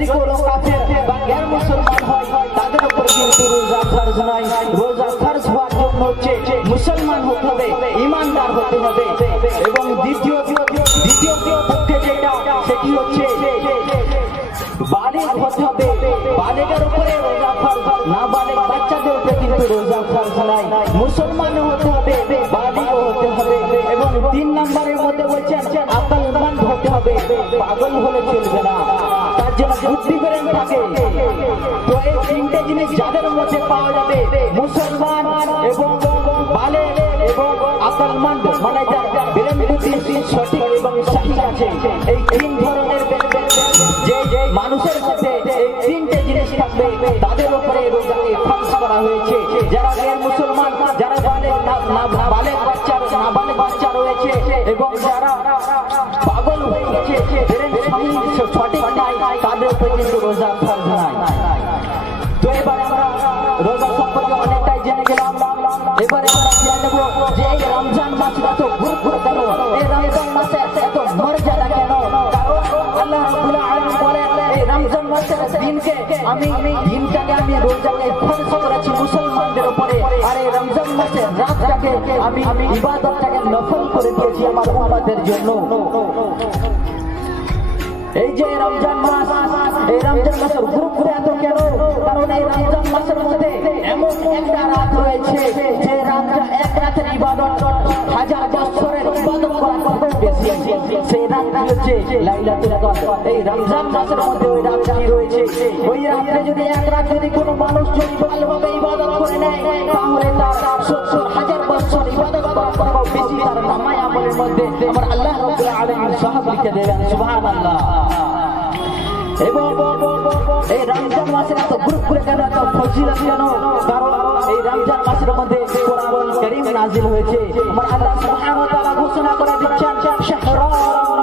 যদি কোনো কাফের বা গैर মুসলমান হয় তাদের উপর কিন্তু রোজা ফরজ নয়। রোজা ফরজ হওয়ার জন্য হচ্ছে মুসলমান হতে হবে, ঈমানদার হতে হবে। এবং দ্বিতীয় পক্ষে যেটা সেটি হচ্ছে বালিগ হতে হবে। বালিগের উপরে রোজা ফরজ, না বালিগ বাচ্চাদের উপরে কিন্তু রোজা ফরজ নয়। মুসলমান হতে হবে, বালিগ হতে হবে। এবং 3 নম্বরের মধ্যে বলছেন আকলমন্দ হতে হবে, পাগল হলে চলবে না, তার জন্য বুদ্ধি ব্রেন থাকে। তো এই 3টে জিনিস যাদের মধ্যে পাওয়া যাবে, মুসলমান এবং বালিগ এবং আকলমন্দ, মানে যার ব্রেন বুদ্ধি সঠিক এবং সঠিক আছে, এই 3 ধরনের যে মানুষের মধ্যে এই 3টে জিনিস থাকবে তাদের উপরে রোজাকে ফরজ করা হয়েছে। যারা গैर মুসলমান, যারা বালিগ বাচ্চা রয়েছে এবং যারা পাগল হয়েছে, ব্রেন সঠিক নাই, তাদের উপরে কিন্তু রোজা ফরজ নাই। তো এবার আমরা রোজা সম্পর্কে অনেকটাই জেনে গেলাম। এবারে আমরা জেনে নেব যে এই রমজান মাসটা এত গুরুত্ব কেন, এই রমজান মাসে এত মর্যাদা কেন। কারণ আল্লাহ রাব্বুল আলামিন বলেন এই রমজান মাসের দিনটাকে আমি রোজাকে ফরজ করেছি মুসলমানদের উপরে, আর এই রমজান মাসের রাতটাকে আমি ইবাদতটাকে নফল করে দিয়েছি আমার উম্মতের জন্য। এই যে রমজান মাস, এই রমজান মাসের গুরুত্ব এত কেন? কারণ এই রমজান মাসের মধ্যে এমন একটা রাত রয়েছে যে রাতটা এক রাতের ইবাদত 1000 বছরের ইবাদত করার থেকেও বেশি। সেই রাতটি হচ্ছে লাইলাতুল কদর। এই রমজান মাসের মধ্যে ওই রাতটি রয়েছে। ওই রাতে যদি এক রাত যদি কোনো মানুষ যদি ভালোভাবে ইবাদত করে নেয়, তাহলে তার 70,000 বছর ইবাদত করার থেকেও বেশি তার নামায় আমলের মধ্যে আমার আল্লাহ রাব্বুল আলামিন সওয়াব লিখে দেবেন। সুবহানাল্লাহ। এবং এই রমজান মাসের এত গুরুত্ব কেন, এত ফজিলত কেন? কারণ এই রমজান মাসের মধ্যে কোরআনুল কারীম নাযিল হয়েছে। আমার আল্লাহ সুবহানাহু ওয়া তাআলা ঘোষণা করে দিচ্ছেন শাহরু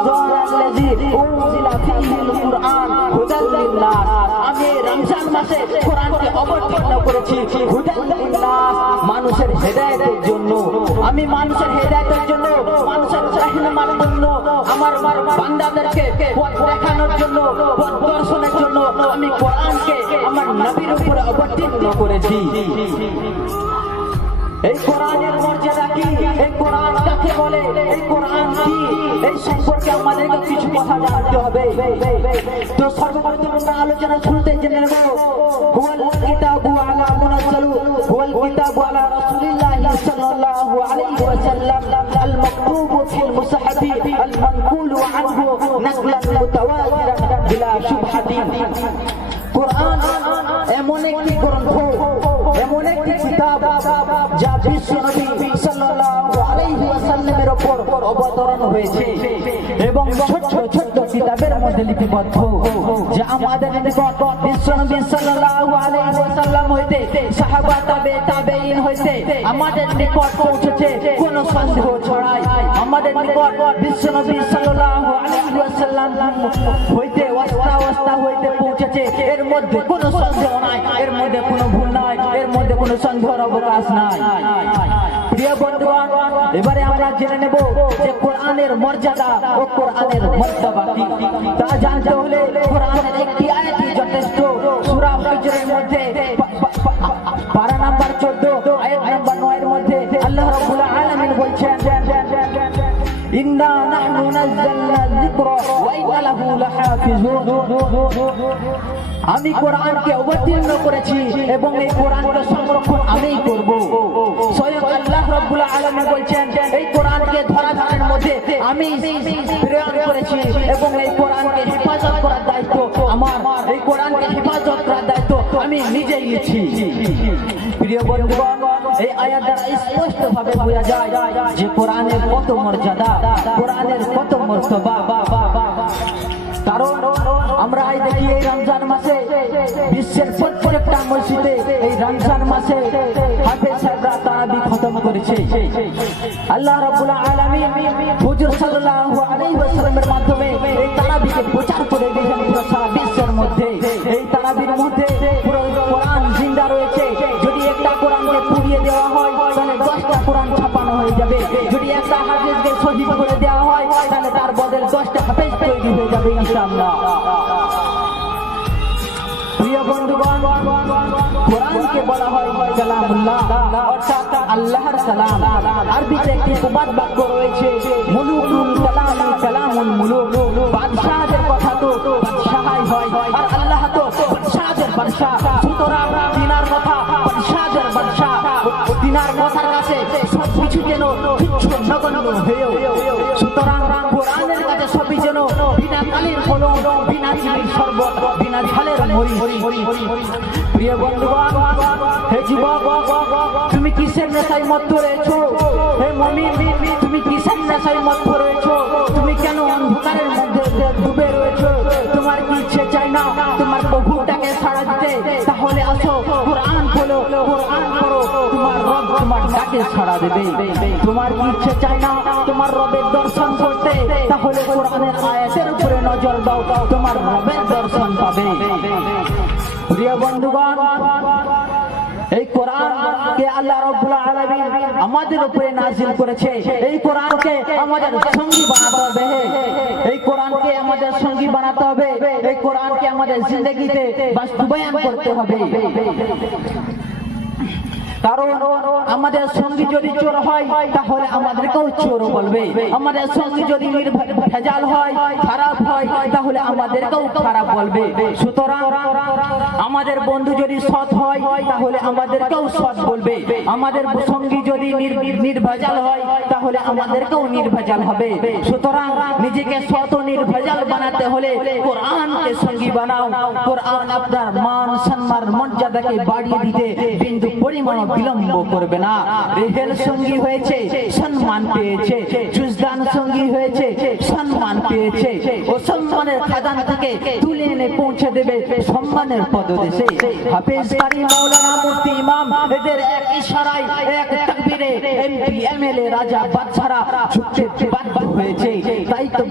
রমজানাল্লাযী উনজিলা ফীহিল কুরআন হুদাল লিন-নাস। আমি রমজান মাসে কোরআনকে অবতীর্ণ করেছি হুদাল লিন-নাস, মানুষের হেদায়েতের জন্য। আমি মানুষের হেদায়েতের জন্য, মানুষের রাহনামার জন্য, আমার বান্দাদেরকে পথ দেখানোর জন্য, পথ দর্শনের জন্য আমি কোরআনকে আমার নবীর উপরে অবতীর্ণ করেছি। এই কোরআনের মর্যাদা কি, এই কোরআন কাকে বলে, এই কোরআন কি, এই সম্পর্কে আমাদেরকে কিছু কথা জানতে হবে। তো সর্বপ্রথম আমরা আলোচনা শুনতে জেনে নেব হুয়াল কিতাবু আলা মুনাজ্জালু, হুয়াল কিতাবু আলা রাসূলিল্লাহি সাল্লাল্লাহু আলাইহি ওয়াসাল্লাম আল মাকতুবু ফিল মুসাহাফি আল মানকুলু আনহু নাকলান মুতাওয়াতিরান বিলা শুবহাতিন। কোরআন এমন একটি গ্রন্থ, এমন একটি কিতাব যা বিশ্ব নবী সাল্লাল্লাহু আলাইহি ওয়াসাল্লামের উপর অবতরণ হয়েছে এবং ছোট্ট ছোট্ট কিতাবের মধ্যে লিপিবদ্ধ, যা আমাদের নিকট বিশ্ব নবী সাল্লাল্লাহু আলাইহি ওয়াসাল্লাম হইতে সাহাবা তাবেঈন হইতে আমাদের নিকট পৌঁছেছে কোনো সন্দেহ ছাড়াই। আমাদের নিকট বিশ্ব নবী সাল্লাল্লাহু আলাইহি ওয়াসাল্লাম হইতে অবস্থা হইতে পৌঁছেছে, এর মধ্যে কোনো সন্দেহ নাই, এর মধ্যে কোনো ভুল নাই, এর মধ্যে কোনো সন্দেহের অবকাশ নাই। প্রিয় বন্ধুগণ, এবারে আমরা জেনে নেব যে কোরআনের মর্যাদা ও কোরআনের মর্তবা কি। তা জানতে হলে কোরআনের একটি আয়াতই যথেষ্ট। সূরা হিজরের মধ্যে পারা নাম্বার 14 আয়াত নাম্বার 9 এর মধ্যে আল্লাহ রাব্বুল আলামিন বলছেন ইন্না নাহনু নাযালনা যিকরা ওয়া ইন্না লাহু লাহাফিজুন। আমি কোরআনকে অবতীর্ণ করেছি এবং এই কোরআনকে সংরক্ষণ আমিই করব। স্বয়ং আল্লাহ রাব্বুল আলামিন বলছেন এই কোরআনকে ধরাধামের মধ্যে আমি প্রেরণ করেছি এবং এই কোরআনকে হেফাজত করার দায়িত্ব আমার, এই কোরআনকে হেফাজত করার দায়িত্ব আমি নিজেই নিয়েছি। প্রিয় বন্ধুগণ, এই আয়াত দ্বারা স্পষ্টভাবে বোঝা যায় যে কোরআনের কত মর্যাদা, কোরআনের কত মর্তবা। কারণ আমরা দেখি এই রমজান মাসে বিশ্বের প্রত্যেকটা মসজিদে এই রমজান মাসে হাফেজ সাহেবরা তারাবি খতম করেছে। আল্লাহ রাব্বুল আলামিন হুজুর সাল্লাল্লাহু আলাইহি ওয়াসাল্লামের মাধ্যমে এই তারাবিকে প্রচার করে দিয়েছেন পুরো সারা বিশ্বের মধ্যে। এই তারাবির মধ্যে পুরো কোরআন জিন্দা রয়েছে। যদি একটা কোরআনকে পুড়িয়ে দেওয়া হয় তাহলে 10টা কোরআন ছাপানো হয়ে যাবে। যদি একটা হাফেজকে শহীদ করে দেওয়া হয় তাহলে তার বদলে 10টা হাফেজ তৈরি হয়ে যাবে ইনশাআল্লাহ। কোরআনকে বলা হয় কালামুল্লাহ, অর্থাৎ আল্লাহর কালাম। আরবিতে একটি প্রবাদ বাক্য রয়েছে, মুলুকুল কালাম কালামুল মুলুক। বাদশাহদের কথা তো বাদশাহই হয়, আর আল্লাহ তো বাদশাহদের বাদশাহ। সুতরাং তিনার কথা বাদশাহদের বাদশাহ, তিনার কথার কাছে সবকিছু যেন তুচ্ছ নগণ্য হয়েও। সুতরাং কোরআনের কাছে সবই যেন বিনা কালির ফলন, বিনা চিনির শরবত, বিনা ঝালের মরি। প্রিয় বন্ধুগণ, হে যুবক, তুমি কিসের নেশায় মত্ত রয়েছো? হে মুমিন, তুমি কিসের নেশায় মত্ত রয়েছো? তুমি কেন অন্ধকারের মধ্যে ডুবে রয়েছো? তোমার কি ইচ্ছে চাই না তোমার প্রভুটাকে ছাড়া দিতে? তাহলে আসো কোরআন বলো, কোরআন পড়ো, তোমার রব তোমার ডাকে ছাড়া দেবে। তোমার কি ইচ্ছে চাই না তোমার রবের দর্শন করতে? তাহলে কোরআনের আয়াতের উপরে নজর দাও, তোমার রবের দর্শন পাবে। প্রিয় বন্ধুগণ, এই কোরআনকে আল্লাহ রাব্বুল আলামিন আমাদের উপরে নাযিল করেছে। এই কোরআনকে আমাদের সঙ্গী বানাতে হবে, এই কোরআনকে আমাদের সঙ্গী বানাতে হবে, এই কোরআনকে আমাদের জিন্দেগিতে বাস্তবায়ন করতে হবে। কারণ আমাদের সঙ্গী যদি চোর হয় তাহলে আমাদেরকেও চোর বলবে, আমাদের সঙ্গী যদি ভেজাল হয়, খারাপ হয়, তাহলে আমাদেরকেও খারাপ বলবে। সুতরাং আমাদের বন্ধু যদি সৎ হয় তাহলে আমাদেরকেও সৎ বলবে, আমাদের সঙ্গী যদি নির্ভেজাল হয় তাহলে আমাদেরকেও নির্ভেজাল হবে। সুতরাং নিজেকে সৎ ও নির্ভেজাল বানাতে হলে কোরআনকে সঙ্গী বানাও। কোরআন আপনার মান সম্মান মর্যাদাকে বাড়িয়ে দিতে বিন্দু পরিমাণ বিলম্ব করবে না। রেহেল সঙ্গী হয়েছে, সম্মান পেয়েছে, জুজদান সঙ্গী হয়েছে, সম্মান পেয়েছে, ও সম্মানের খাদান থেকে তুলে এনে পৌঁছে দেবে সম্মানের পদদেশে। হাফেজ কারি মাওলানা মুফতি ইমাম এদের এক ইশারায়, এক তাকবীরে এমপি এমএলএ রাজা বাদশারা ঝুঁকতে বাধ্য হয়েছে। তাই তো